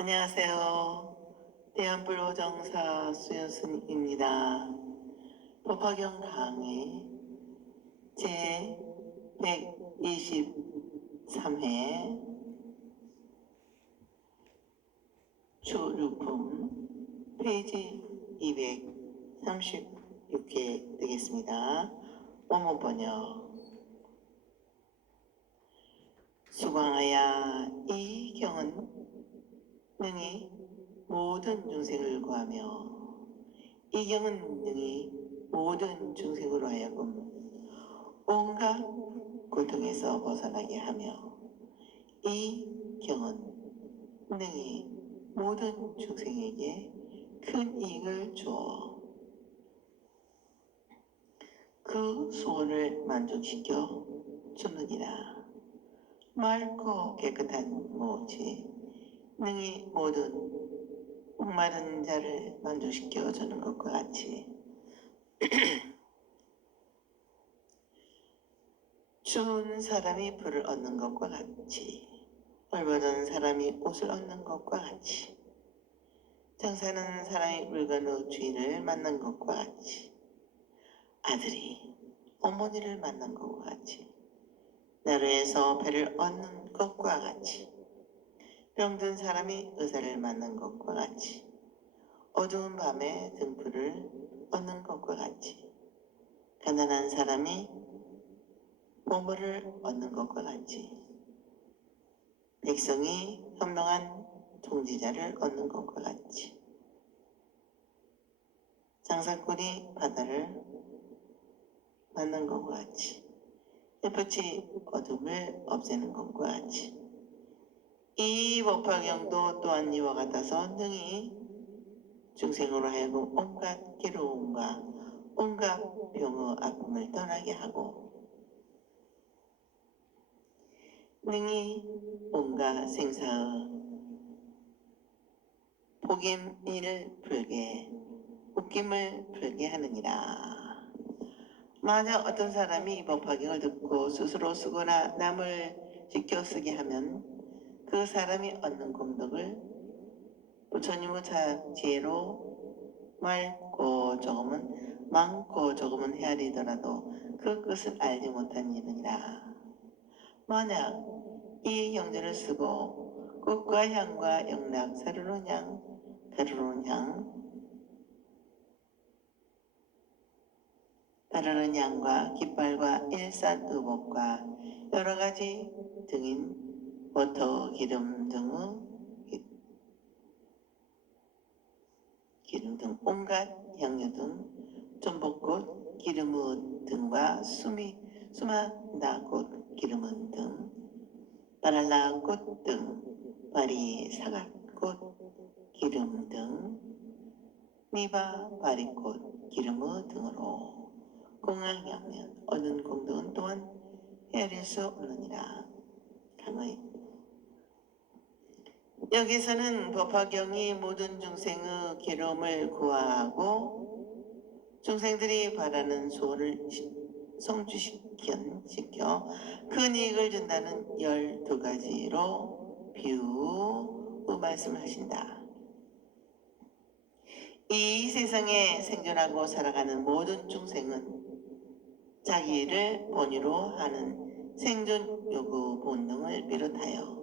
안녕하세요. 대한불호정사 수연순입니다. 법화경 강의 제123회 주류품 페이지 236회 되겠습니다. 원문번역 수광하야 이 경은 능히 모든 중생을 구하며 이 경은 능히 모든 중생으로 하여금 온갖 고통에서 벗어나게 하며 이 경은 능히 모든 중생에게 큰 이익을 주어 그 소원을 만족시켜 주느니라. 맑고 깨끗한 무엇이 능히 모든 목마른 자를 만족시켜 주는 것과 같이 추운 사람이 불을 얻는 것과 같이 얼버른 사람이 옷을 얻는 것과 같이 장사하는 사람이 물건의 주인을 만난 것과 같이 아들이 어머니를 만난 것과 같이 나루에서 배를 얻는 것과 같이 병든 사람이 의사를 만난 것과 같이 어두운 밤에 등불을 얻는 것과 같이 가난한 사람이 보물을 얻는 것과 같이 백성이 현명한 통지자를 얻는 것과 같이 장사꾼이 바다를 만난 것과 같이 햇볕이 어둠을 없애는 것과 같이 이 법화경도 또한 이와 같아서 능히 중생으로 하여금 온갖 괴로움과 온갖 병의 아픔을 떠나게 하고 능히 온갖 생사의 복임을 풀게 웃김을 풀게 하느니라. 만약 어떤 사람이 이 법화경을 듣고 스스로 쓰거나 남을 지켜 쓰게 하면 그 사람이 얻는功德을 부처님의 지혜로 많고 조금은 헤아리더라도 그 뜻을 알지 못한 일이니라. 만약 이 경전을 쓰고 꽃과 향과 영락, 사르른 향, 가르른 향, 다르는 향과 깃발과 일산의복과 여러가지 등인 버터, 기름 등 온갖 향유 등 전복꽃, 기름의 등과 수만나꽃, 기름은 등 바랄라꽃 등 바리, 사각꽃, 기름 등 미바, 바리꽃, 기름의 등으로 공양하면 얻은功德은 또한 헤아릴 수 없느니라. 강의 여기서는 법화경이 모든 중생의 괴로움을 구하고 중생들이 바라는 소원을 성취시켜 큰 이익을 준다는 12가지로 비유 말씀을 하신다. 이 세상에 생존하고 살아가는 모든 중생은 자기를 본의로 하는 생존 요구 본능을 비롯하여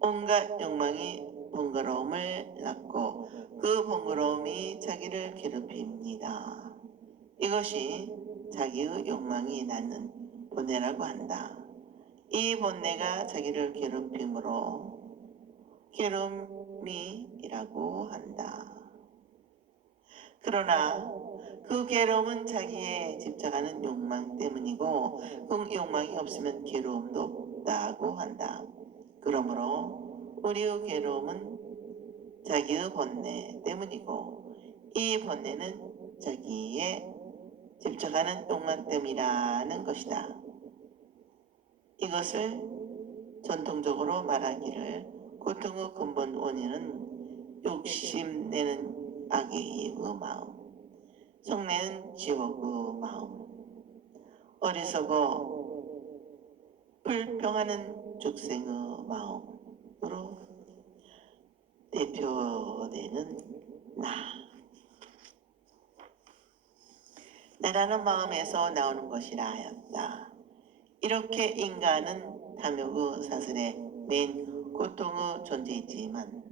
온갖 욕망이 번거로움을 낳고 그 번거로움이 자기를 괴롭힙니다. 이것이 자기의 욕망이 낳는 본뇌라고 한다. 이 본뇌가 자기를 괴롭힘으로 괴로움이라고 한다. 그러나 그 괴로움은 자기에 집착하는 욕망 때문이고 그 욕망이 없으면 괴로움도 없다고 한다. 그러므로 우리의 괴로움은 자기의 본뇌 때문이고 이 본뇌는 자기에 집착하는 욕망 때문이라는 것이다. 이것을 전통적으로 말하기를 고통의 근본 원인은 욕심내는 악의 마음, 성내는 지옥의 마음, 어리석어 불평하는 죽생의 마음으로 대표 대표되는 나라는 마음에서 나오는 것이라 하였다. 이렇게 인간은 탐욕의 사슬에 맨 고통의 존재이지만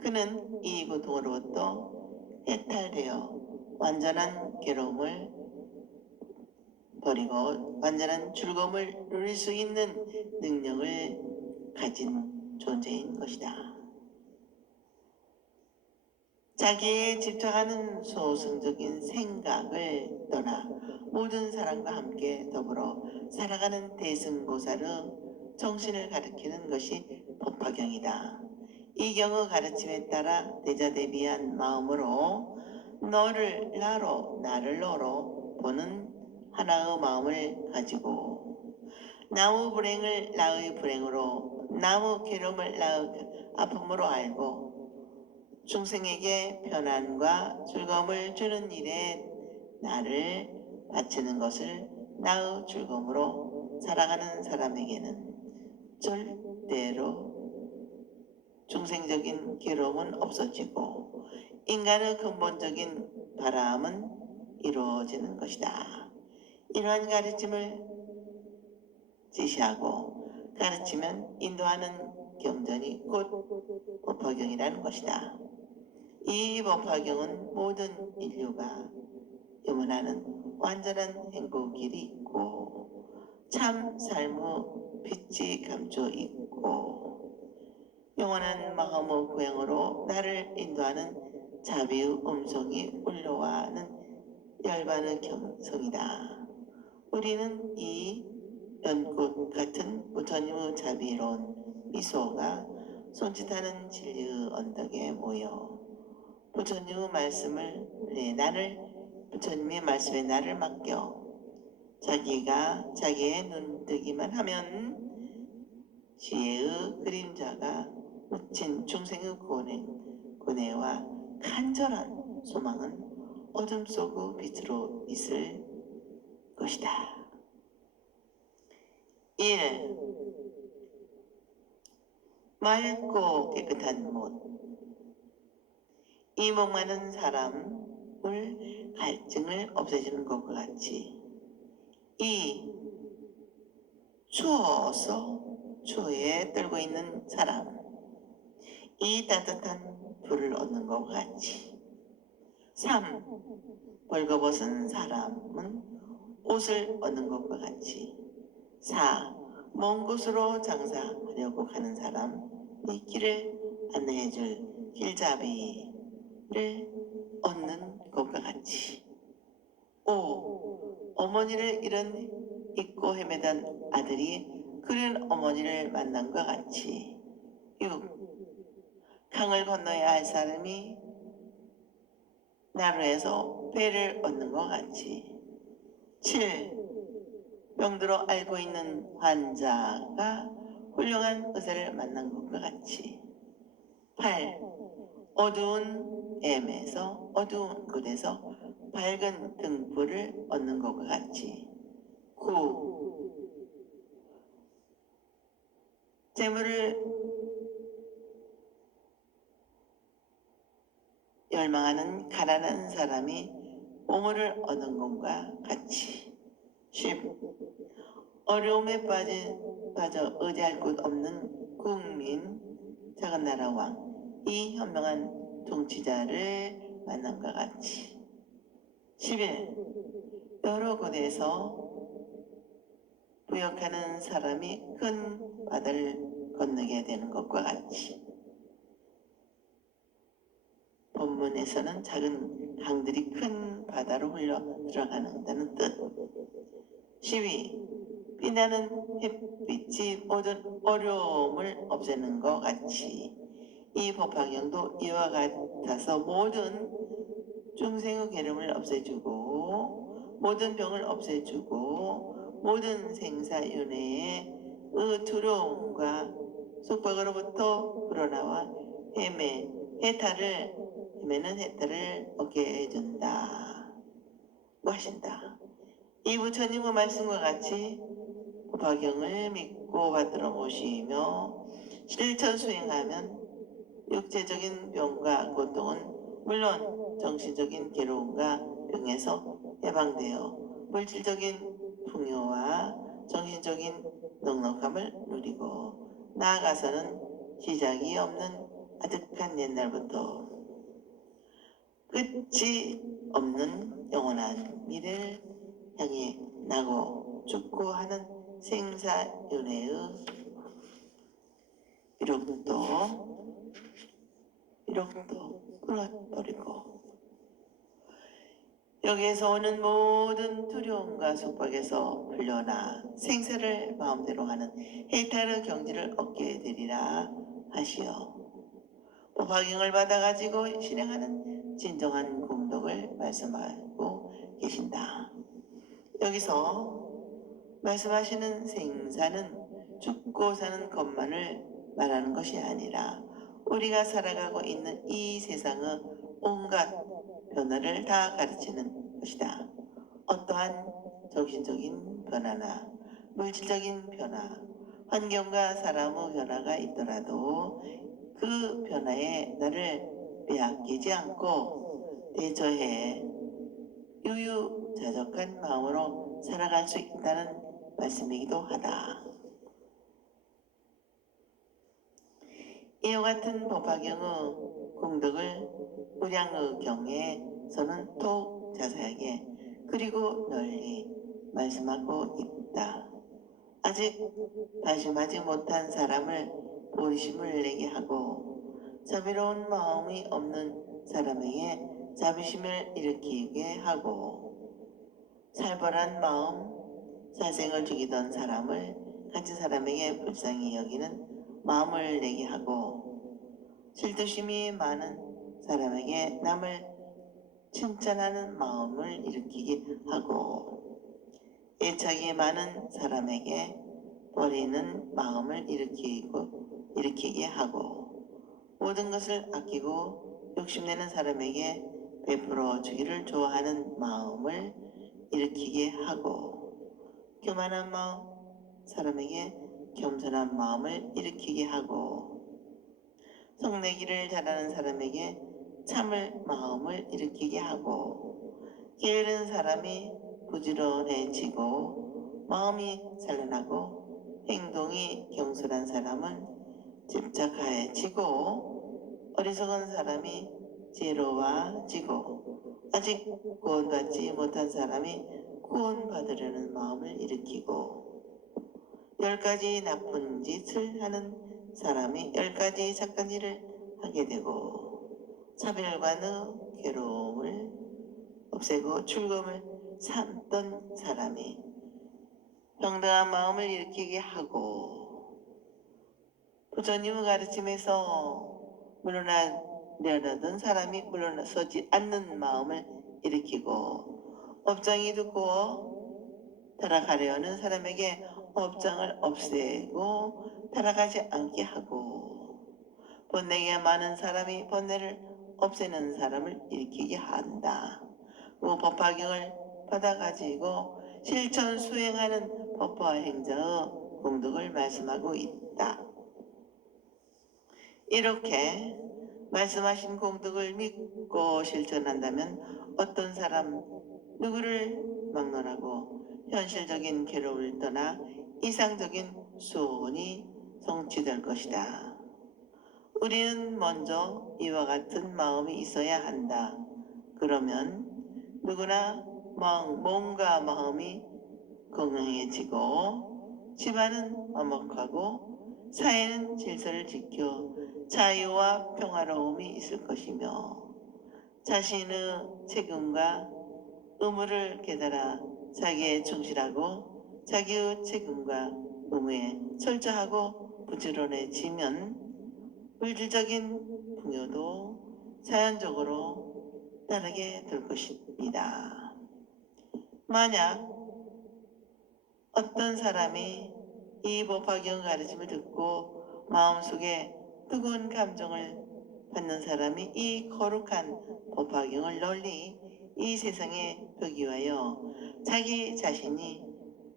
그는 이 고통으로부터 해탈되어 완전한 괴로움을 버리고 완전한 즐거움을 누릴 수 있는 능력을 가진 존재인 것이다. 자기에 집착하는 소승적인 생각을 떠나 모든 사람과 함께 더불어 살아가는 대승보살의 정신을 가리키는 것이 법화경이다. 이 경의 가르침에 따라 대자대비한 마음으로 너를 나로 나를 너로 보는 하나의 마음을 가지고 나의 불행을 나의 불행으로 나의 괴로움을 나의 아픔으로 알고 중생에게 편안과 즐거움을 주는 일에 나를 바치는 것을 나의 즐거움으로 살아가는 사람에게는 절대로 중생적인 괴로움은 없어지고 인간의 근본적인 바람은 이루어지는 것이다. 이러한 가르침을 지시하고 가르치면 인도하는 경전이 곧 법화경이라는 것이다. 이 법화경은 모든 인류가 염원하는 완전한 행복의 길이 있고 참 삶의 빛이 감춰 있고 영원한 마음의 고향으로 나를 인도하는 자비의 음성이 울려와는 열반의 경성이다. 우리는 이 연꽃 같은 부처님의 자비로운 미소가 손짓하는 진리의 언덕에 모여 부처님의 말씀을 부처님의 말씀에 나를 맡겨 자기가 자기의 눈뜨기만 하면 지혜의 그림자가 묻힌 중생의 고뇌와 간절한 소망은 어둠 속의 빛으로 있을 것이다. 1. 맑고 깨끗한 못. 이 목마른 사람을 갈증을 없애주는 것과 같이 2. 추워서 추위에 떨고 있는 사람 이 따뜻한 불을 얻는 것과 같이 3. 벌거벗은 사람은 옷을 얻는 것과 같이 4. 먼 곳으로 장사하려고 가는 사람 이 길을 안내해줄 길잡이를 얻는 것과 같이 5. 어머니를 잊고 헤매던 아들이 그런 어머니를 만난 것 같이 6. 강을 건너야 할 사람이 나루에서 배를 얻는 것 같이 7. 병들어 앓고 있는 환자가 훌륭한 의사를 만난 것과 같이 8. 어두운 엠에서 어두운 곳에서 밝은 등불을 얻는 것과 같이 9. 재물을 열망하는 가난한 사람이 보물을 얻는 것과 같이 10. 어려움에 빠져 의지할 곳 없는 국민 작은 나라 왕 이 현명한 통치자를 만난 것 같이 11. 여러 곳에서 부역하는 사람이 큰 바다를 건너게 되는 것과 같이 본문에서는 작은 강들이 큰 바다로 흘러 들어가는다는 뜻 12. 빛나는 햇빛이 모든 어려움을 없애는 것 같이 이 법화경도 이와 같아서 모든 중생의 괴로움을 없애주고 모든 병을 없애주고 모든 생사윤회의 두려움과 속박으로부터 불어나와 헤매는 해탈을 얻게 해준다 고 하신다. 이 부처님의 말씀과 같이 법화경을 믿고 받들어 모시며 실천 수행하면 육체적인 병과 고통은 물론 정신적인 괴로움과 병에서 해방되어 물질적인 풍요와 정신적인 넉넉함을 누리고 나아가서는 시작이 없는 아득한 옛날부터 끝이 없는 영원한 미래를 향해 나고 죽고 하는 생사윤회의 이력도 끊어버리고 여기에서 오는 모든 두려움과 속박에서 풀려나 생사를 마음대로 하는 해탈의 경지를 얻게 되리라 하시어 법화경을 받아가지고 실행하는 진정한 공덕을 말씀하고 계신다. 여기서 말씀하시는 생사는 죽고 사는 것만을 말하는 것이 아니라 우리가 살아가고 있는 이 세상의 온갖 변화를 다 가르치는 것이다. 어떠한 정신적인 변화나 물질적인 변화, 환경과 사람의 변화가 있더라도 그 변화에 나를 빼앗기지 않고 대처해 유유자적한 마음으로 살아갈 수 있다는 말씀이기도 하다. 이와 같은 법화경의 공덕을 무량의 경에서는 더욱 자세하게 그리고 널리 말씀하고 있다. 아직 다짐하지 못한 사람을 본심을 내게 하고 자비로운 마음이 없는 사람에게 자비심을 일으키게 하고 살벌한 마음, 사생을 죽이던 사람을 가진 사람에게 불쌍히 여기는 마음을 내게 하고 질투심이 많은 사람에게 남을 칭찬하는 마음을 일으키게 하고 애착이 많은 사람에게 버리는 마음을 일으키게 하고 모든 것을 아끼고 욕심내는 사람에게 베풀어 주기를 좋아하는 마음을 일으키게 하고 교만한 마음 사람에게 겸손한 마음을 일으키게 하고 성내기를 잘하는 사람에게 참을 마음을 일으키게 하고 게으른 사람이 부지런해지고 마음이 산란하고 행동이 경솔한 사람은 집착해지고 어리석은 사람이 지혜로워지고 아직 구원받지 못한 사람이 구원받으려는 마음을 일으키고 10가지 나쁜 짓을 하는 사람이 10가지 착한 일을 하게 되고 차별관의 괴로움을 없애고 즐거움을 삼던 사람이 평등한 마음을 일으키게 하고 부처님의 가르침에서 물러나려던 사람이 물러서지 않는 마음을 일으키고 업장이 두꺼워 타락하려는 사람에게 업장을 없애고 타락하지 않게 하고 번뇌가 많은 사람이 번뇌를 없애는 사람을 일으키게 한다. 그 법화경을 받아가지고 실천 수행하는 법화 행자의 공덕을 말씀하고 있다. 이렇게 말씀하신 공덕을 믿고 실천한다면 어떤 사람 누구를 막론하고 현실적인 괴로움을 떠나 이상적인 소원이 성취될 것이다. 우리는 먼저 이와 같은 마음이 있어야 한다. 그러면 누구나 몸과 마음이 건강해지고 집안은 화목하고 사회는 질서를 지켜 자유와 평화로움이 있을 것이며 자신의 책임과 의무를 깨달아 자기에 충실하고 자기의 책임과 의무에 철저하고 부지런해지면 물질적인 풍요도 자연적으로 따르게 될 것입니다. 만약 어떤 사람이 이 법화경 가르침을 듣고 마음속에 뜨거운 감정을 받는 사람이 이 거룩한 법화경을 널리 이 세상에 보기 위하여 자기 자신이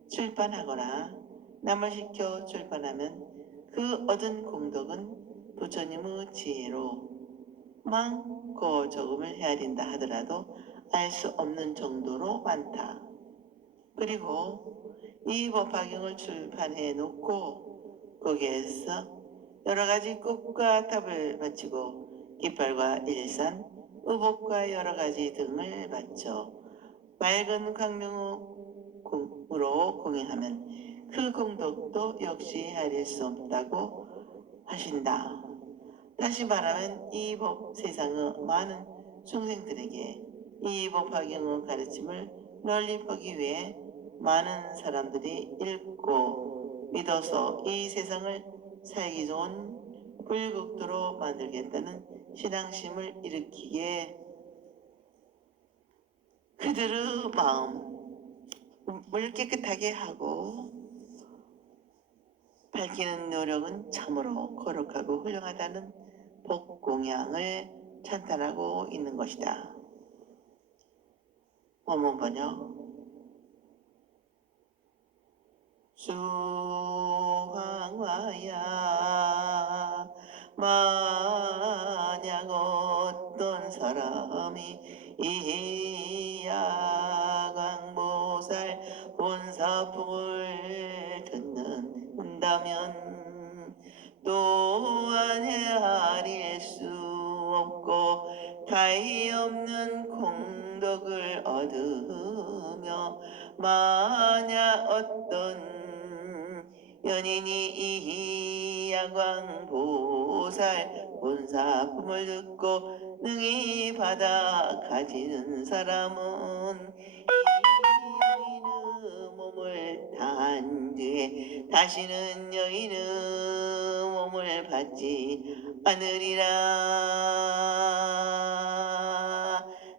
출판하거나 남을 시켜 출판하면 그 얻은 공덕은 부처님의 지혜로 많고 적음을 헤아린다 하더라도 알 수 없는 정도로 많다. 그리고 이 법화경을 출판해 놓고 거기에서 여러 가지 꽃과 탑을 바치고 깃발과 일산, 의복과 여러 가지 등을 바쳐 맑은 광명으로 공행하면 그 공덕도 역시 헤아릴 수 없다고 하신다. 다시 말하면 이 법 세상의 많은 중생들에게 이 법화경의 가르침을 널리 퍼기 위해 많은 사람들이 읽고 믿어서 이 세상을 살기 좋은 불국토로 만들겠다는 신앙심을 일으키기에 그들의 마음을 깨끗하게 하고 밝히는 노력은 참으로 거룩하고 훌륭하다는 복공양을 찬탄하고 있는 것이다. 원문 번역. 수황화야 만약 어떤 사람이 이 야광보살 본사품을 듣는다면 또한 헤아릴 수 없고 다히 없는 공덕을 얻으며 만약 어떤 연인이 이 야광보살 본사품을 듣고 능히 받아 가지는 사람은 이 여인의 몸을 다한 뒤에 다시는 여인의 몸을 받지 않으리라.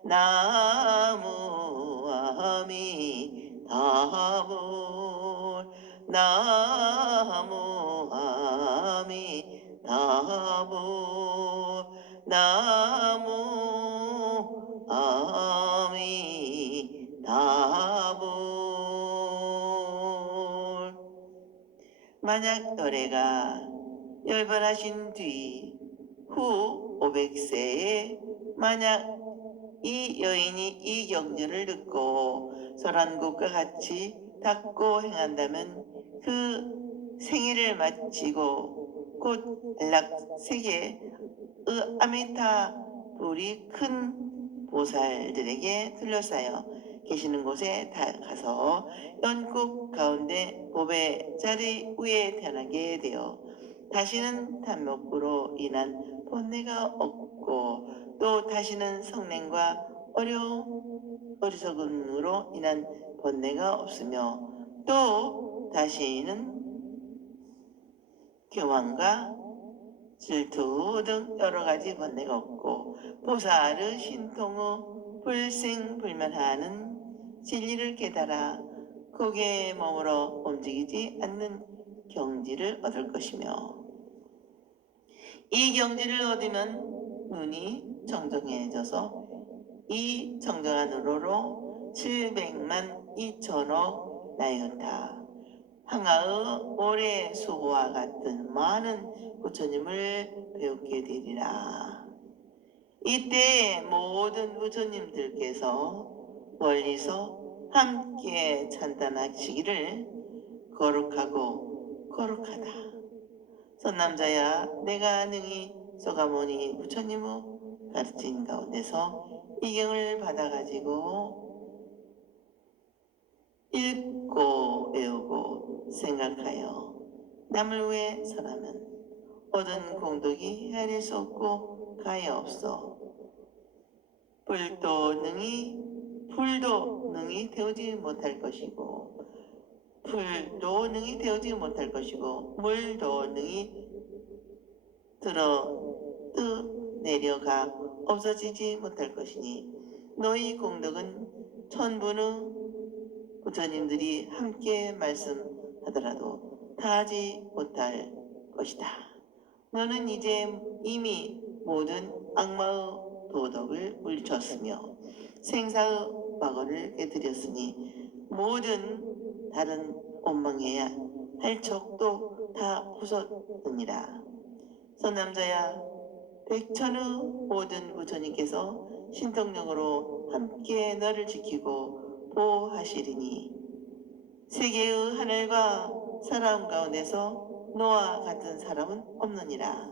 나무 아미타불 나무 아미타불 나무 아미타불. 만약 노래가 열반하신 뒤 후 500세에 만약 이 여인이 이 경전을 듣고 설한국과 같이 닦고 행한다면 그 생일을 마치고 곧 안락세계의 아미타 불이 큰 보살들에게 둘러싸여 계시는 곳에 가서 연꽃 가운데 법의 자리 위에 태어나게 되어 다시는 탐욕으로 인한 번뇌가 없고 또 다시는 성냄과 어리석음으로 인한 번뇌가 없으며 또 다시는 교만과 질투 등 여러 가지 번뇌가 없고 보살의 신통의 불생불멸하는 진리를 깨달아 거기에 머물러 움직이지 않는 경지를 얻을 것이며 이 경지를 얻으면 눈이 정정해져서 이 정정한 눈으로 700만 2천억 나이언타 항아의 오래 수호와 같은 많은 부처님을 배우게 되리라. 이때 모든 부처님들께서 멀리서 함께 찬탄하시기를 거룩하고 거룩하다. 선남자야 내가 능히 소가모니 부처님의 가르친 가운데서 이경을 받아가지고 읽고 외우고 생각하여 남을 위해 설하면 얻은 공덕이 헤아릴 수 없고 가히 없어. 불도 능히 태우지 못할 것이고 불도 능히 태우지 못할 것이고 물도 능히 내려가 없어지지 못할 것이니 너희 공덕은 천분의 부처님들이 함께 말씀하더라도 다하지 못할 것이다. 너는 이제 이미 모든 악마의 도덕을 물리쳤으며 생사의 막어를 깨뜨렸으니 모든 다른 원망해야 할 척도 다 부쉈느니라. 선남자야, 백천의 모든 부처님께서 신통력으로 함께 너를 지키고 보호하시리니 세계의 하늘과 사람 가운데서 너와 같은 사람은 없느니라.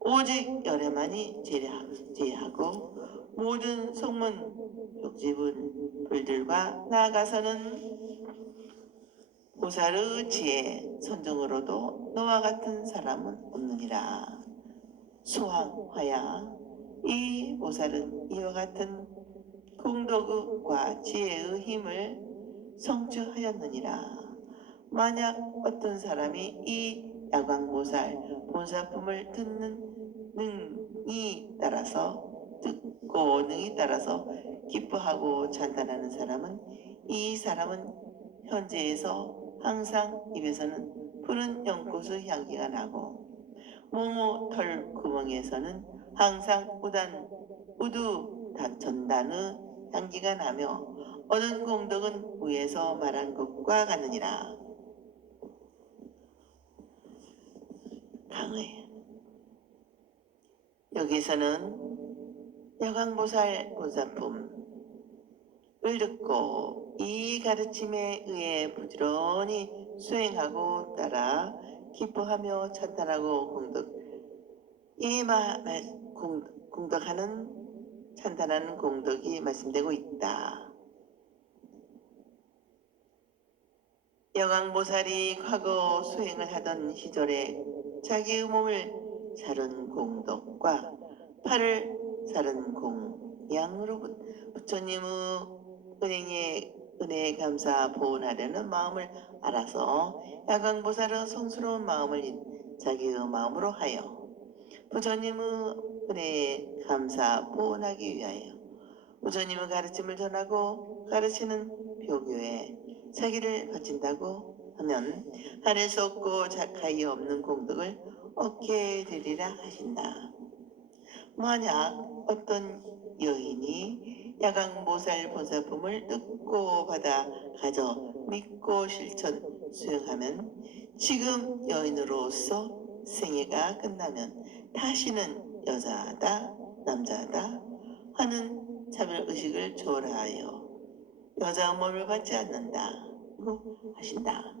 오직 열애만이 제하고 모든 속문 벽집은 불들과 나아가서는 보살의 지혜 선정으로도 너와 같은 사람은 없느니라. 수왕화야, 이 보살은 이와 같은 공덕과 지혜의 힘을 성취하였느니라. 만약 어떤 사람이 이 야광보살 본사품을 능히 따라서 기뻐하고 찬탄하는 사람은, 이 사람은 현재에서 항상 입에서는 푸른 연꽃의 향기가 나고 모모 털 구멍에서는 항상 우두 전단의 향기가 나며 얻은 공덕은 위에서 말한 것과 같느니라. 강의. 여기서는 야광보살 본사품을 듣고 이 가르침에 의해 부지런히 수행하고 따라 기뻐하며 찬탄하고 찬탄하는 공덕이 말씀되고 있다. 야광보살이 과거 수행을 하던 시절에 자기의 몸을 사른 공덕과 팔을 사른 공양으로 부처님의 은혜에 감사 보온하려는 마음을 알아서 야광보살의 성스러운 마음을 자기의 마음으로 하여 부처님의 은혜에 감사 보온하기 위하여 부처님의 가르침을 전하고 가르치는 표교에 자기를 바친다고 하면 하늘 수 없고 가히 없는 공덕을 얻게 되리라 하신다. 만약 어떤 여인이 야광보살 본사품을 듣고 받아 가져 믿고 실천 수행하면 지금 여인으로서 생애가 끝나면 다시는 여자다 남자다 하는 차별의식을 초월하여 여자의 몸을 받지 않는다고 하신다.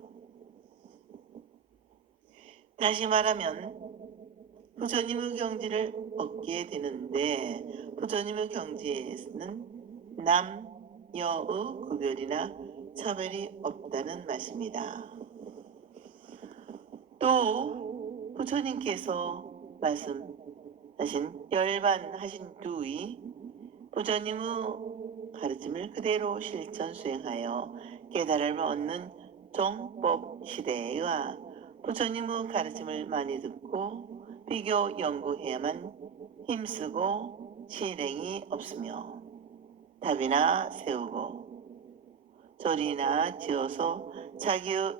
다시 말하면 부처님의 경지를 얻게 되는데 부처님의 경지에는 남, 여의 구별이나 차별이 없다는 말씀이다. 또 부처님께서 말씀하신 열반하신 두의 부처님의 가르침을 그대로 실천 수행하여 깨달음을 얻는 정법 시대와 부처님의 가르침을 많이 듣고 비교 연구해야만 힘쓰고 실행이 없으며 답이나 세우고 절이나 지어서 자기의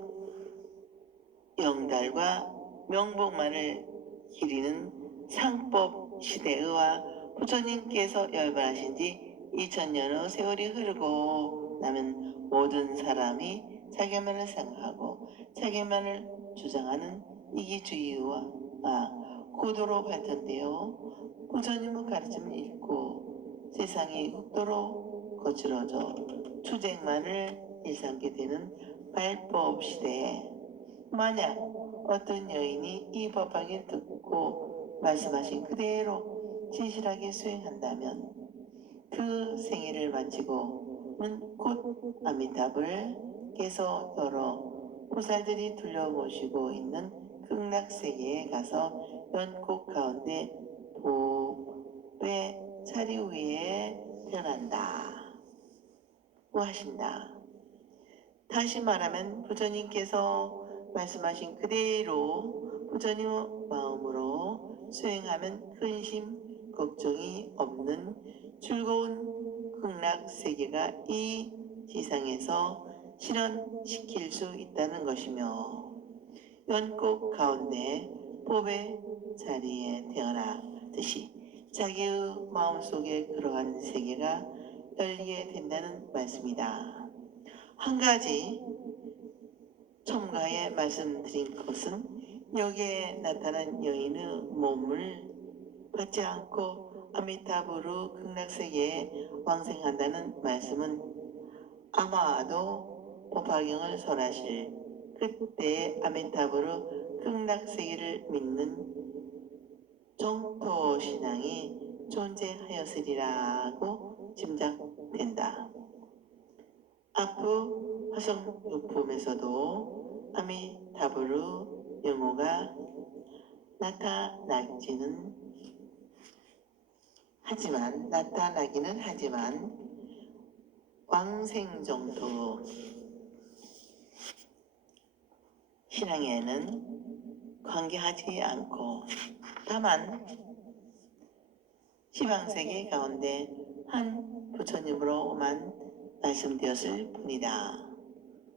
영달과 명복만을 기리는 상법 시대의와 부처님께서 열반하신 지 2000년의 세월이 흐르고 나면 모든 사람이 자기만을 생각하고 자기만을 주장하는 이기주의와 고도로 발전되어 부처님의 가르침을 읽고 세상이 극도로 거칠어져 투쟁만을 일삼게 되는 발법 시대에 만약 어떤 여인이 이 법화를 듣고 말씀하신 그대로 진실하게 수행한다면 그 생애를 마치고는 곧 아미타불께서 여러 보살들이 둘러모시고 있는 극락세계에 가서 연꽃 가운데 보배 자리 위에 태어난다 고 하신다. 다시 말하면 부처님께서 말씀하신 그대로 부처님의 마음으로 수행하면 근심 걱정이 없는 즐거운 극락세계가 이 지상에서 실현시킬 수 있다는 것이며 연꽃 가운데 법의 자리에 태어나듯이 자기의 마음속에 그러한 세계가 열리게 된다는 말씀이다. 한 가지 첨가에 말씀드린 것은 여기에 나타난 여인의 몸을 받지 않고 아미타부르 극락세계에 왕생한다는 말씀은 아마도 법화경을 설하실 그때의 아미타부르 극락세계를 믿는 정토신앙이 존재하였으리라고 짐작된다. 앞의 화성유품에서도 아미타부르 영호가 나타나기는 하지만 왕생정토 신앙에는 관계하지 않고 다만 시방세계 가운데 한 부처님으로만 말씀되었을 뿐이다.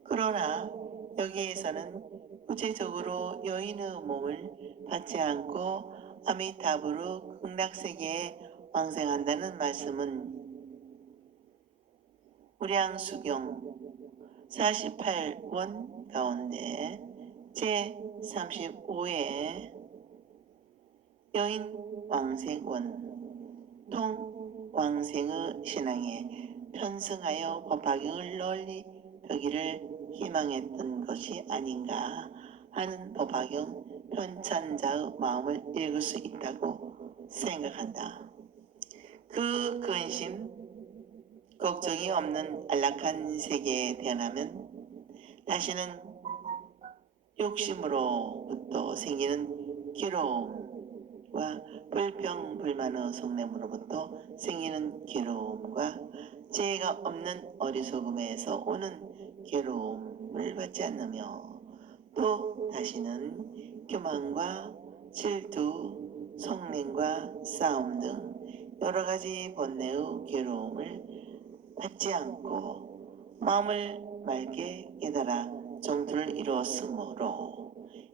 그러나 여기에서는 구체적으로 여인의 몸을 받지 않고 아미타부르 극락세계에 왕생한다는 말씀은 무량수경 48원 가운데 제35회 여인 왕생원 통왕생의 신앙에 편승하여 법화경을 널리 펴기를 희망했던 것이 아닌가 하는 법화경 편찬자의 마음을 읽을 수 있다고 생각한다. 그 근심, 걱정이 없는 안락한 세계에 태어나면 다시는 욕심으로부터 생기는 괴로움과 불평불만의 속냄으로부터 생기는 괴로움과 죄가 없는 어리석음에서 오는 괴로움을 받지 않으며 또 다시는 교만과 질투, 성냄과 싸움 등 여러 가지 번뇌의 괴로움을 받지 않고 마음을 맑게 깨달아 정토를 이루었으므로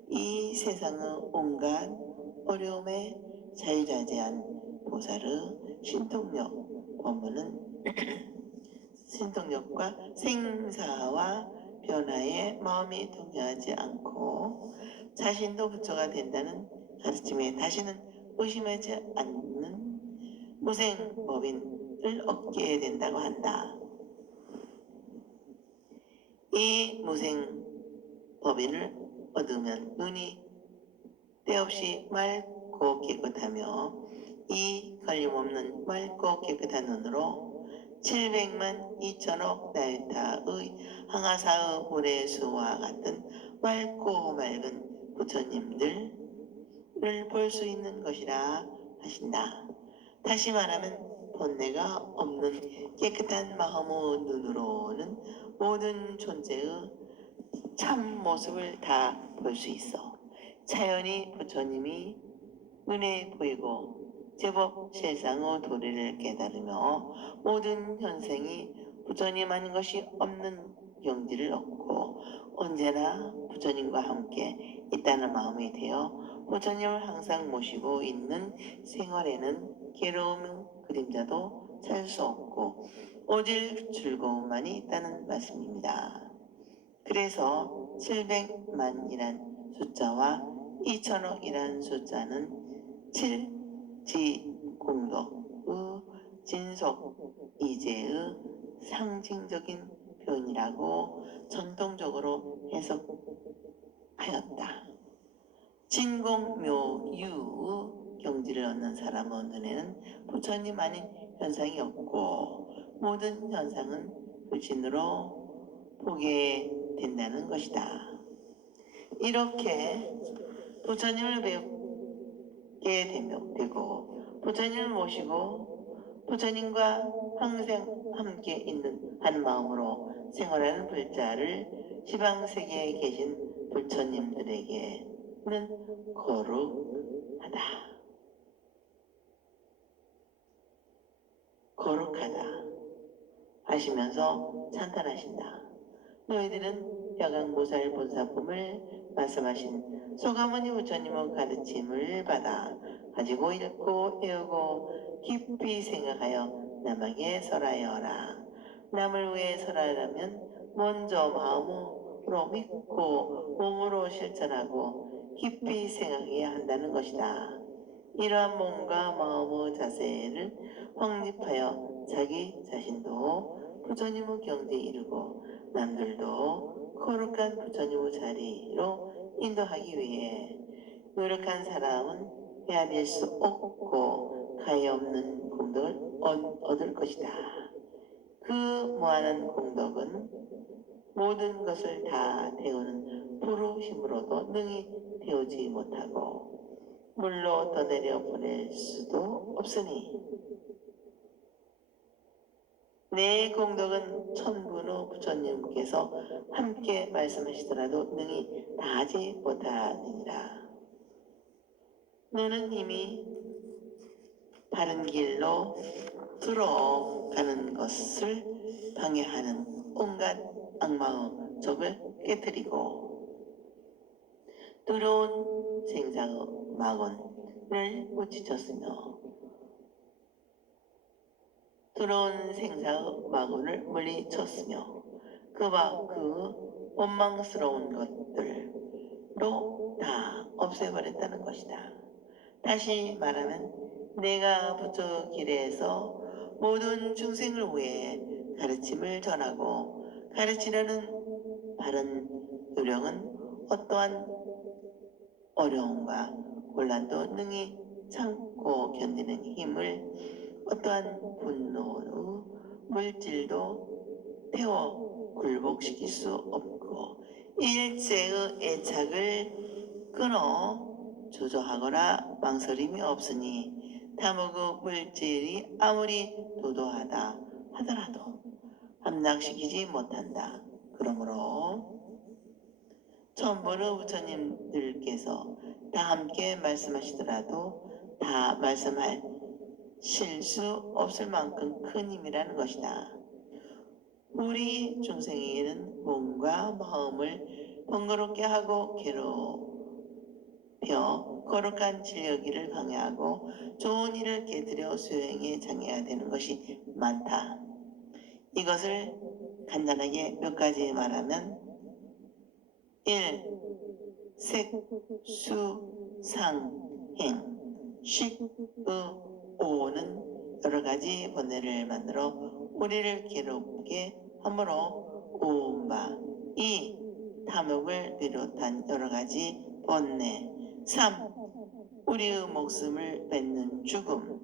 이 세상의 온갖 어려움에 자유자재한 보살의 신통력 법문은 신통력과 생사와 변화에 마음이 동요하지 않고 자신도 부처가 된다는 가르침에 다시는 의심하지 않는 무생법인을 얻게 된다고 한다. 이 무생법인을 얻으면 눈이 때없이 맑고 깨끗하며 이 걸림없는 맑고 깨끗한 눈으로 700만 2천억 나이타의 항아사의 모래수와 같은 맑고 맑은 부처님들을 볼 수 있는 것이라 하신다. 다시 말하면 본내가 없는 깨끗한 마음의 눈으로는 모든 존재의 참 모습을 다 볼 수 있어 자연히 부처님이 눈에 보이고 제법 실상의 도리를 깨달으며 모든 현생이 부처님 아닌 것이 없는 경지를 얻고 언제나 부처님과 함께 있다는 마음이 되어 부처님을 항상 모시고 있는 생활에는 괴로움 그림자도 찾을 수 없고 오직 즐거움만이 있다는 말씀입니다. 그래서 700만이란 숫자와 2천억이란 숫자는 7지공덕의 진속이제의 상징적인 표현이라고 전통적으로 해석하였다. 진공묘유의 경지를 얻는 사람의 눈에는 부처님 아닌 현상이 없고 모든 현상은 불신으로 보게 된다는 것이다. 이렇게 부처님을 배우게 되고 부처님을 모시고 부처님과 항상 함께 있는 한 마음으로 생활하는 불자를 시방세계에 계신 부처님들에게는 거룩하다. 거룩하다 하시면서 찬탄하신다. 너희들은 여강보살 본사품을 말씀하신 소가모니 부처님의 가르침을 받아 가지고 읽고 배우고 깊이 생각하여 남에게 설하여라. 남을 위해 설하려면 먼저 마음으로 믿고 몸으로 실천하고 깊이 생각해야 한다는 것이다. 이러한 몸과 마음의 자세를 확립하여 자기 자신도 부처님의 경지에 이르고 남들도 거룩한 부처님의 자리로 인도하기 위해 노력한 사람은 헤아릴 수 없고 가히 없는 공덕을 얻을 것이다. 그 무한한 공덕은 모든 것을 다 태우는 불의 힘으로도 능히 태우지 못하고 물로 떠내려 보낼 수도 없으니 내 공덕은 천분의 부처님께서 함께 말씀하시더라도 능히 다하지 못하느니라. 너는 이미 바른 길로 들어가는 것을 방해하는 온갖 악마의 적을 깨뜨리고 더러운 생사의 막원을 무찌쳤으며 더러운 생사의 막원을 물리쳤으며 그와 그 원망스러운 것들로 다 없애버렸다는 것이다. 다시 말하면 내가 부처 길에서 모든 중생을 위해 가르침을 전하고 가르치려는 바른 요령은 어떠한 어려움과 곤란도 능히 참고 견디는 힘을 어떠한 분노의 물질도 태워 굴복시킬 수 없고 일체의 애착을 끊어 조조하거나 망설임이 없으니 탐욕의 물질이 아무리 도도하다 하더라도 함락시키지 못한다. 그러므로 천부의 부처님들께서 다 함께 말씀하시더라도 다 말씀할 실수 없을 만큼 큰 힘이라는 것이다. 우리 중생에게는 몸과 마음을 번거롭게 하고 괴롭혀 거룩한 진료기를 방해하고 좋은 일을 깨뜨려 수행에 장애해야 되는 것이 많다. 이것을 간단하게 몇 가지 말하면 1. 색, 수, 상, 행, 식, 오는 여러 가지 번뇌를 만들어 우리를 괴롭게 함으로 오은 바 2. 탐욕을 비롯한 여러 가지 번뇌 3. 우리의 목숨을 뱉는 죽음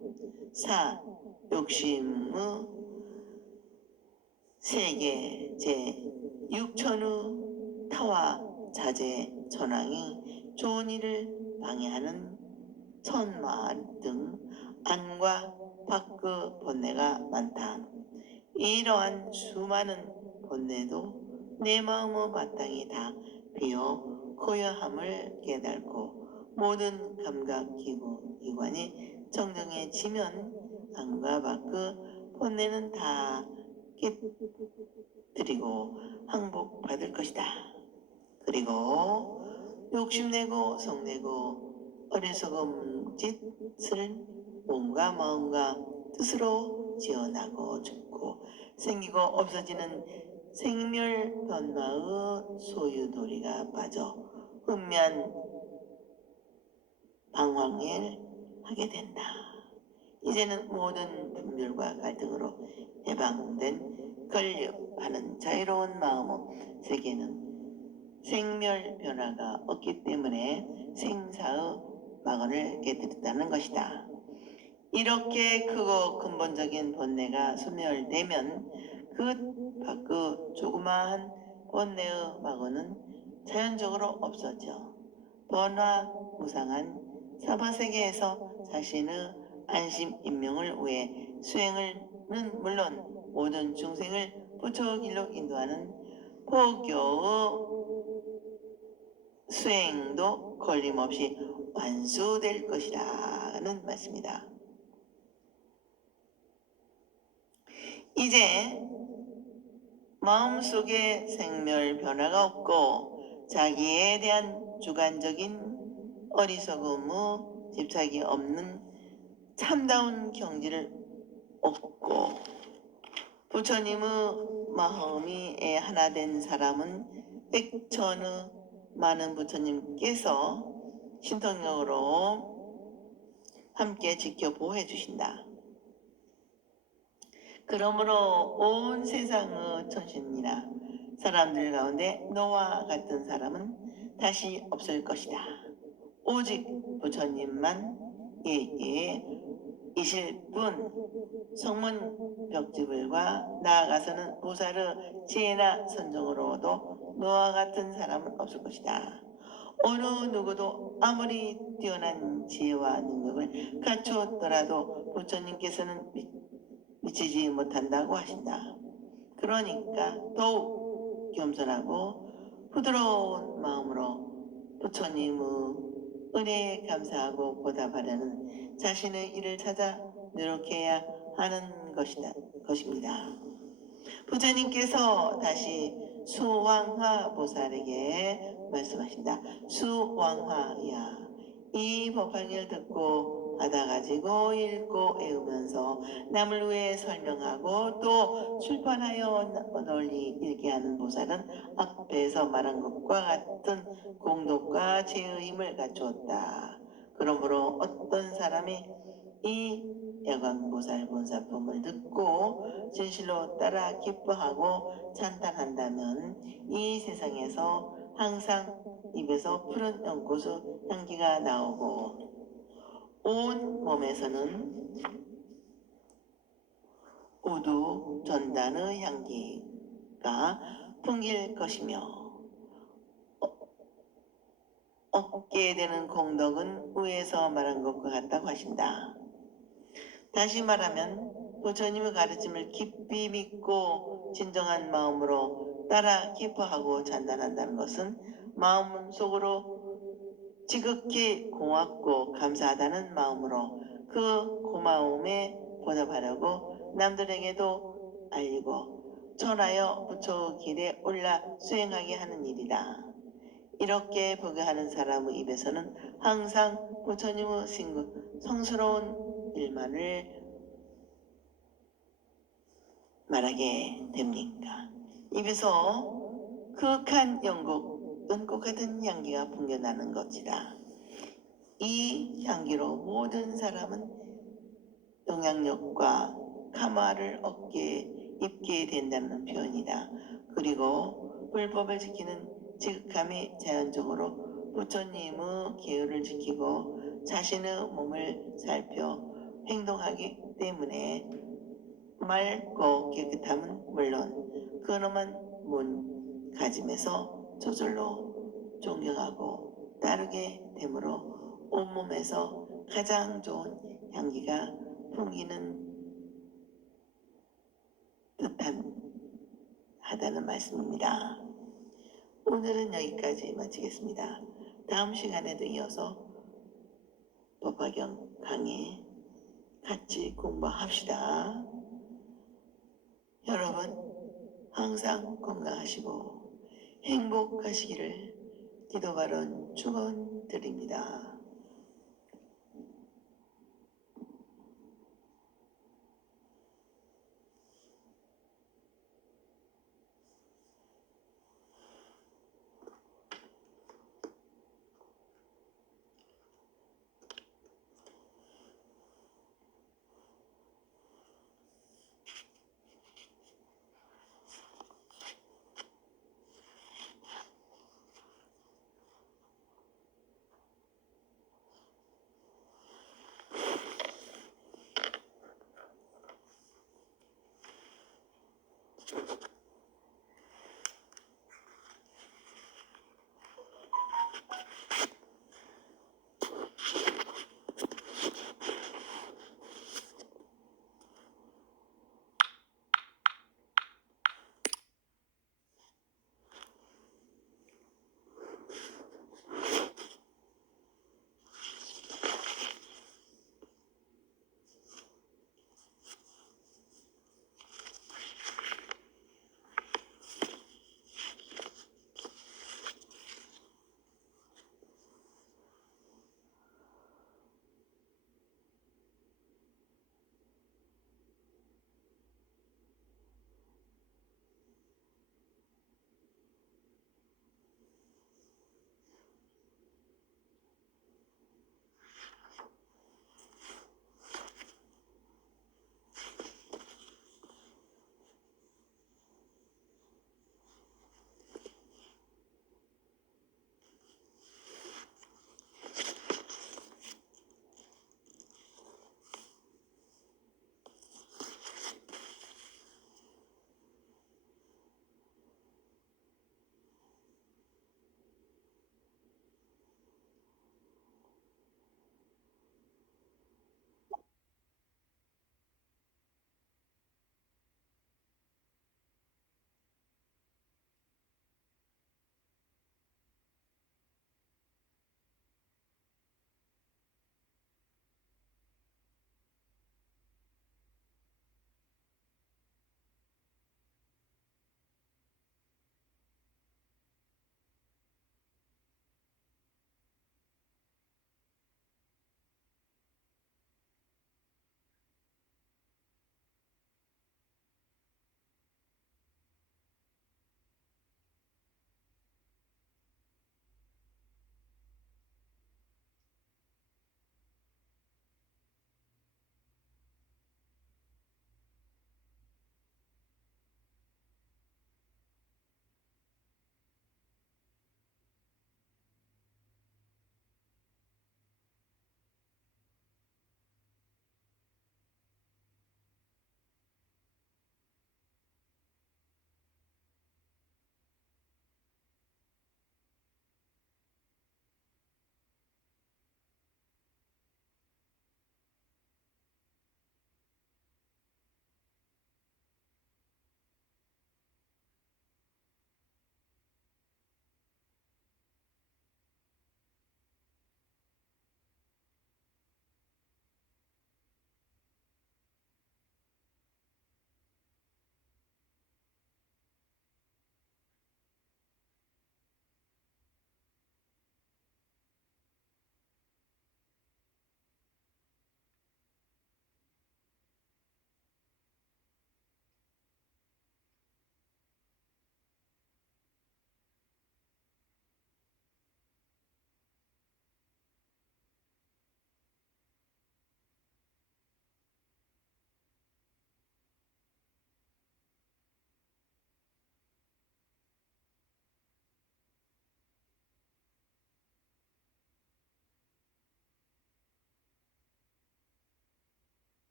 4. 욕심의 세계 제6천의 타와 자재 전황이 좋은 일을 방해하는 천만 등 안과 밖의 번뇌가 많다. 이러한 수많은 번뇌도 내 마음의 바탕이 다 비어 고요함을 깨달고 모든 감각기관이 정정해지면 안과 밖의 번뇌는 다 깨뜨리고 항복받을 것이다. 그리고 욕심내고 성내고 어리석은 짓을 몸과 마음과 뜻으로 지어나고 죽고 생기고 없어지는 생멸변화의 소유도리가 빠져 혼미한 방황을 하게 된다. 이제는 모든 분별과 갈등으로 해방된 권력하는 자유로운 마음의 세계는 생멸 변화가 없기 때문에 생사의 막원을 깨뜨렸다는 것이다. 이렇게 크고 근본적인 번뇌가 소멸되면 그 밖의 조그마한 번뇌의 막원은 자연적으로 없어져 번화무상한 사바세계에서 자신의 안심 인명을 위해 수행을는 물론 모든 중생을 부처 길로 인도하는 포교의 수행도 걸림없이 완수될 것이라는 말씀이다. 이제 마음속에 생멸 변화가 없고 자기에 대한 주관적인 어리석음의 집착이 없는 참다운 경지를 얻고 부처님의 마음이 하나 된 사람은 백천의 많은 부처님께서 신통력으로 함께 지켜보호해 주신다. 그러므로 온 세상의 천신이나 사람들 가운데 너와 같은 사람은 다시 없을 것이다. 오직 부처님만 예에 이실 뿐 성문 벽지불과 나아가서는 보살의 지혜나 선정으로도 너와 같은 사람은 없을 것이다. 어느 누구도 아무리 뛰어난 지혜와 능력을 갖추었더라도 부처님께서는 미치지 못한다고 하신다. 그러니까 더욱 겸손하고 부드러운 마음으로 부처님의 은혜에 감사하고 보답하려는 자신의 일을 찾아 노력해야 하는 것입니다. 부처님께서 다시 수왕화 보살에게 말씀하신다. 수왕화야, 이 법화를 듣고 받아가지고 읽고 외우면서 남을 위해 설명하고 또 출판하여 널리 읽게 하는 보살은 앞에서 말한 것과 같은 공덕과 죄의 힘을 갖추었다. 그러므로 어떤 사람이 이 야광보살 본사품을 듣고 진실로 따라 기뻐하고 찬탄한다면 이 세상에서 항상 입에서 푸른 연꽃의 향기가 나오고 온 몸에서는 우두 전단의 향기가 풍길 것이며 얻게 되는 공덕은 위에서 말한 것과 같다고 하신다. 다시 말하면 부처님의 가르침을 깊이 믿고 진정한 마음으로 따라 기뻐하고 찬단한다는 것은 마음속으로 지극히 고맙고 감사하다는 마음으로 그 고마움에 보답하려고 남들에게도 알리고 전하여 부처의 길에 올라 수행하게 하는 일이다. 이렇게 보게하는 사람의 입에서는 항상 부처님의 성스러운 일만을 말하게 됩니까? 입에서 극한 연곡, 은꽃 같은 향기가 풍겨나는 것이다. 이 향기로 모든 사람은 영향력과 카마를 입게 된다는 표현이다. 그리고 불법을 지키는 지극함이 자연적으로 부처님의 계율을 지키고 자신의 몸을 살펴 행동하기 때문에 맑고 깨끗함은 물론 근엄한 문가짐에서 저절로 존경하고 따르게 되므로 온몸에서 가장 좋은 향기가 풍기는 하다는 말씀입니다. 오늘은 여기까지 마치겠습니다. 다음 시간에도 이어서 법화경 강의 같이 공부합시다. 여러분 항상 건강하시고 행복하시기를 기도바른 축원드립니다.